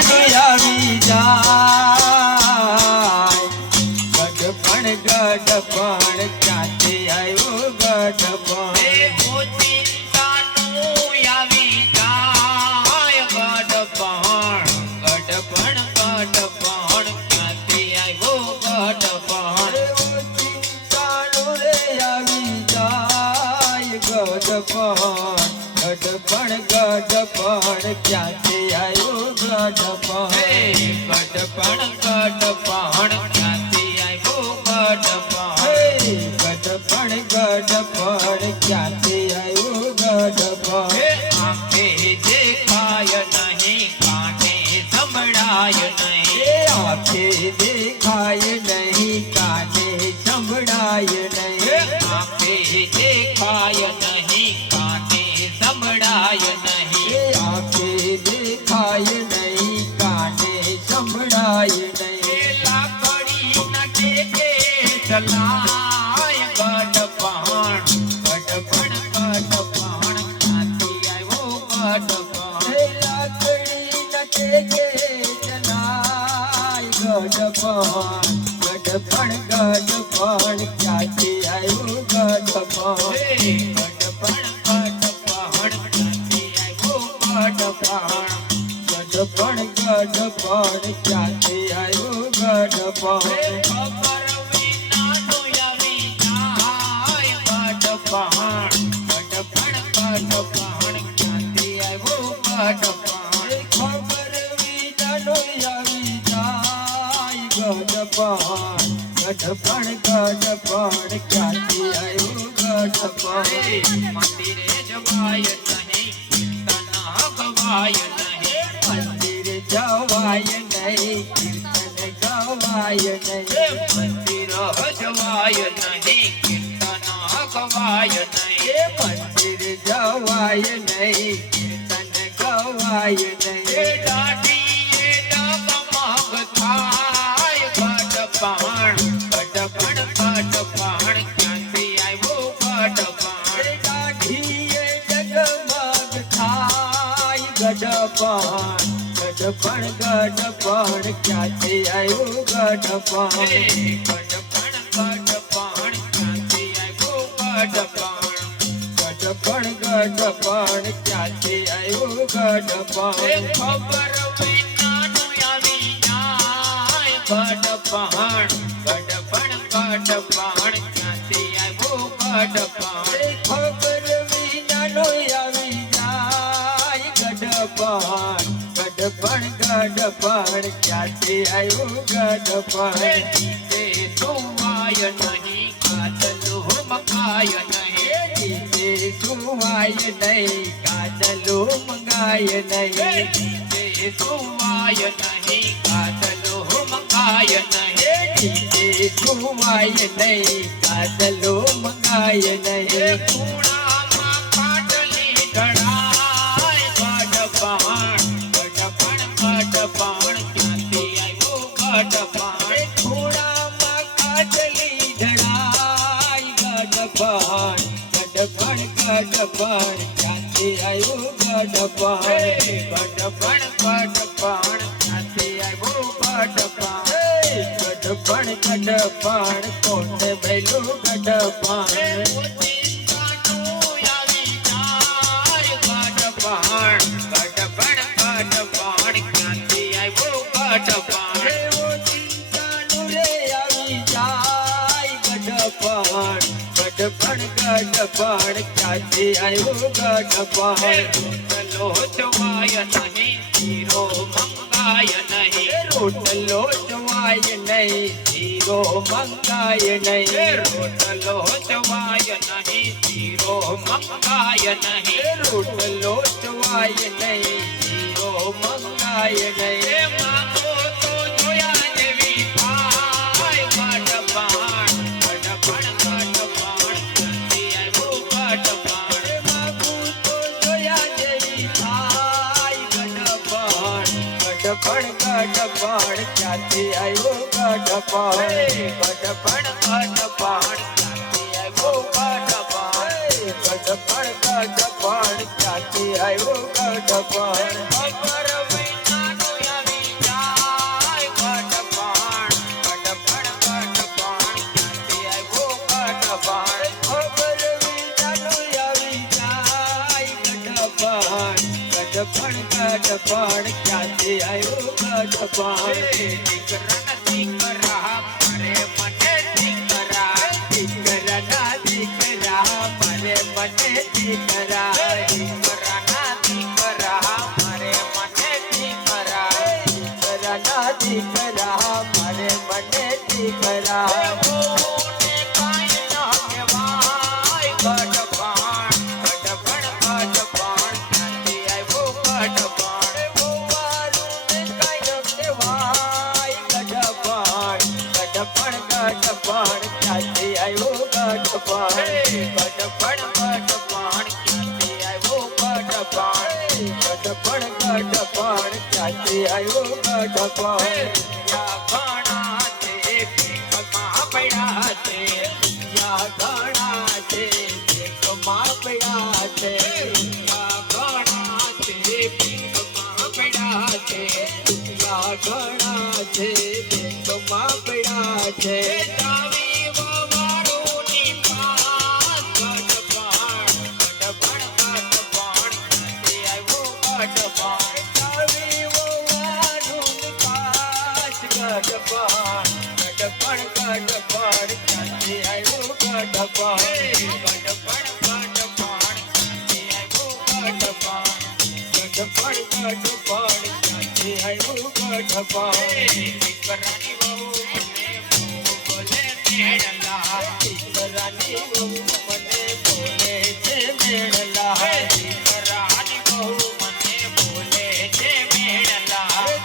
આવી જાય ગઢપણ ગઢપણ ક્યાંથી આવ્યું ગઢપણ ગઢપણ ગઢપણ ક્યાંથી આવ્યું ગઢપણ ગઢપણ ગઢપણ ક્યાંથી આવ્યું ગઢપણ ગઢપણ ગઢપણ ક્યાંથી આવ્યું ગઢપણ આંખે દેખાય નહીં કાને સંભળાય નહીં આંખે દેખાય નહીં કાને સંભળાય નહીં આંખે દેખાય નહીં સંભળાય નહીં આંખે દેખાય નહીં કાને સંભળાય નહીં લાકડી ન ટેકે ચલાય ગઢપણ ગઢપણ ગઢપણ ક્યાંથી આવ્યો ગઢપણ લાકડી ન ટેકે ચલાય ગઢપણ ગઢપણ ગઢપણ ક્યાંથી આવ્યો ગઢપણ ગઢપણ ગઢપણ ક્યાંથી આવ્યું ગઢપણ ખબર વિનાનું આવી જાય ગઢપણ ગઢપણ ગઢપણ ક્યાંથી આવ્યું ગઢપણ ખબર વિનાનું આવી જાય ગઢપણ ગઢપણ ગઢપણ ક્યાંથી આવ્યું ગઢપણ મંદિરે જવાય નહીં ગવાય નહીં મંદિર જવાય નહીં કીર્તન ગવાય નહીં મંદિર જવાય નહીં કીર્તન ગવાય નહીં મંદિર જવાય નહીં કીર્તન ગવાય નહીં દાઢીએ ડગમગ થાય ગઢપણ ગઢપણ ગઢપણ ક્યાંથી આવ્યું ગઢપણ દાઢીએ ડગમગ થાય ગઢપણ ગઢપણ ગઢપણ ક્યાંથી આવ્યું ગઢપણ ગઢપણ ગઢપણ ક્યાંથી આવ્યું ગઢપણ ગઢપણ ગઢપણ ક્યાંથી આવ્યું ગઢપણ ખબર વિનાનું આવી જાય ગઢપણ ગઢપણ ગઢપણ ક્યાંથી આવ્યું ગઢપણ ખબર વિનાનું આવી ગઢપણ ગઢપણ ગઢપણ ક્યાંથી આવ્યું ગઢપણ તે સુવાય નહીં કાચલું મંગાય નહીં તે સુવાય નહીં કાચલું મંગાય નહીં તે સુવાય નહીં કાચલું મંગાય નહીં તે સુવાય નહીં કાચલું મંગાય નહીં ખૂણામાં પાટલી ઢળાય ગઢપણ ગઢપણ ગઢપણ ક્યાંથી આવ્યું ગઢપણ ખૂણામાં કાટલી ઢળાય ગઢપણ ગઢપણ ગઢપણ ક્યાંથી આવ્યું ગઢપણ ગઢપણ ગઢપણ ક્યાંથી આવ્યું ગઢપણ ગઢપણ ગઢપણ કોને ભેલું ગઢપણ ગઢપણ ગઢપણ ક્યાંથી આવ્યું ગઢપણ ચિંતાનું રે આવી જાય ગઢપણ ગઢપણ ગઢપણ ક્યાંથી આવ્યું ગઢપણ રોટલો જવાય નહીં હીરો મંગાય નહીં રોટલો જવાય નહીં હીરો મંગાય નહીં રોટલો જવાય નહીં હીરો મંગાય નહીં રોટલો જવાય નહીં હીરો મંગાય નહીં માંગો તો જોયા જેવી થાય ગઢપણ ગઢપણ ગઢપણ ક્યાંથી આવ્યું ગઢપણ માંગું તો જોયા જેવી થાય ગઢપણ ગઢપણ ગઢપણ ક્યાંથી આવ્યું ગઢપણ ગઢપણ ગઢપણ ક્યાંથી આવ્યું ગઢપણ ગઢપણ ગઢપણ ક્યાંથી આવ્યું ગઢપણ ખબર વિનાનું આવી ગઢપણ ક્યાંથી આવ્યું ગઢપણ દીકરાના દીકરા મારે મને દીકરા દીકરાના દીકરા મારે મને દીકરા દીકરાના દીકરા મારે મને દીકરા દીકરાના દીકરા મારે મને દીકરા ગઢપણ ક્યાંથી આવ્યો ગઢપણ ગઢપણ ક્યાંથી આવ્યો ગઢપણ ગઢપણ ક્યાંથી આવ્યો ગઢપણ ઘણા છે ભીખમાં પડ્યા છે ઘણા છે ભીખમાં પડ્યા છે ઘણા છે ભીખમાં પડ્યા છે ઘણા છે ભીખમાં પડ્યા છે ચાવી વાવાળોની પાસ ગઢપણ ક્યાંથી આવ્યો ગઢપણ ચાવી વાવાળોની પાસ ગઢપણ ક્યાંથી આવ્યો ગઢપણ ક્યાંથી આવ્યો ગઢપણ ક્યાંથી આવ્યો ગઢપણ દીકરાની વહુ મને બોલે મેળલા દીકરાની વહુ મને બોલે